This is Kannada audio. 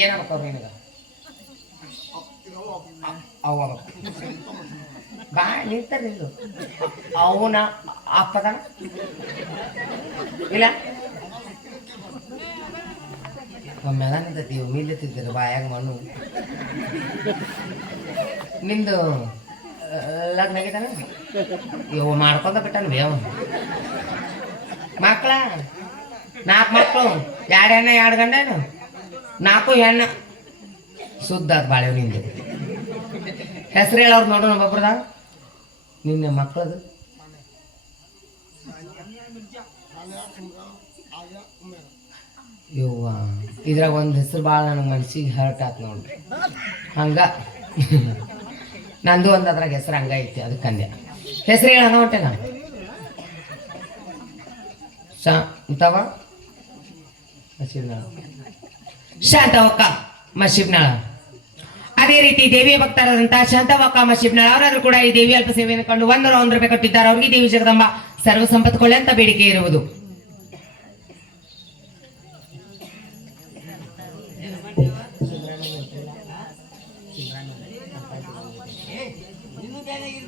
ಏನಾಗ್ತಾವ ನಿನಗ ಅವ ಬಾ ನಿಂತಾರ ನಿಂದು ಅವನ ಅಪ್ಪದನ ಇಲ್ಲ ಒಮ್ಮೆದ ನಿಂತತಿ ಮೀಲತ್ತಿದ್ದೀರ ಬಾಯಾಗ ಮಣ್ಣು ನಿಂದು ಲಗ್ನ ಆಗಿದ್ದಾನ ಇವು ಮಾಡ್ಕೊಂಡ ಬಿಟ್ಟಾನ ಬೇವ ಮಕ್ಕಳ 4 ಮಕ್ಕಳು 2 ಹೆಣ್ಣು 2 ಗಂಡೇನು 4 ಹೆಣ್ಣು ಶುದ್ಧ ಅದು ಬಾಳೆವ್ ನಿಂದು ಹೆಸರು ಹೇಳವ್ರು ನೋಡೋಣ ಒಬ್ಬೊಬ್ರದ ನಿನ್ನೆ ಮಕ್ಕಳದು ಇವ್ವ ಇದ್ರಾಗ ಒಂದು ಹೆಸರು ಭಾಳ ನನಗೆ ಮನ್ಸಿಗೆ ಹರ್ಟ್ ಆಯ್ತು ನೋಡ್ರಿ ಹಂಗ ನಂದು ಒಂದು ಅದ್ರಾಗ ಹೆಸರು ಹಂಗ ಐತಿ ಅದಕ್ಕೆ ಅಂದೆ ಹೆಸರು ಹೇಳ ಹೊಂಟೆ ನಾನು ಶಾಂತವ ಮಸೀಬ್ನಾಳ ಶಾಂತವಕ್ಕ ಮಸೀಬ್ನಾಳ ಅದೇ ರೀತಿ ದೇವಿಯ ಭಕ್ತರಾದಂತಹ ಶಾಂತವಕ್ಕ ಮಸೀಬ್ನಾಳ ಅವರಾದ್ರೂ ಕೂಡ ಈ ದೇವಿ ಅಲ್ಪ ಸೇವೆಯನ್ನು ಕಂಡು 101 ರೂಪಾಯಿ ಕೊಟ್ಟಿದ್ದಾರೆ ಅವರಿಗೆ ದೇವಿ ಜಗದಂಬ ಸರ್ವ ಸಂಪತ್ತು ಕೊಳ್ಳೆ ಅಂತ ಬೇಡಿಕೆ ಇರುವುದು.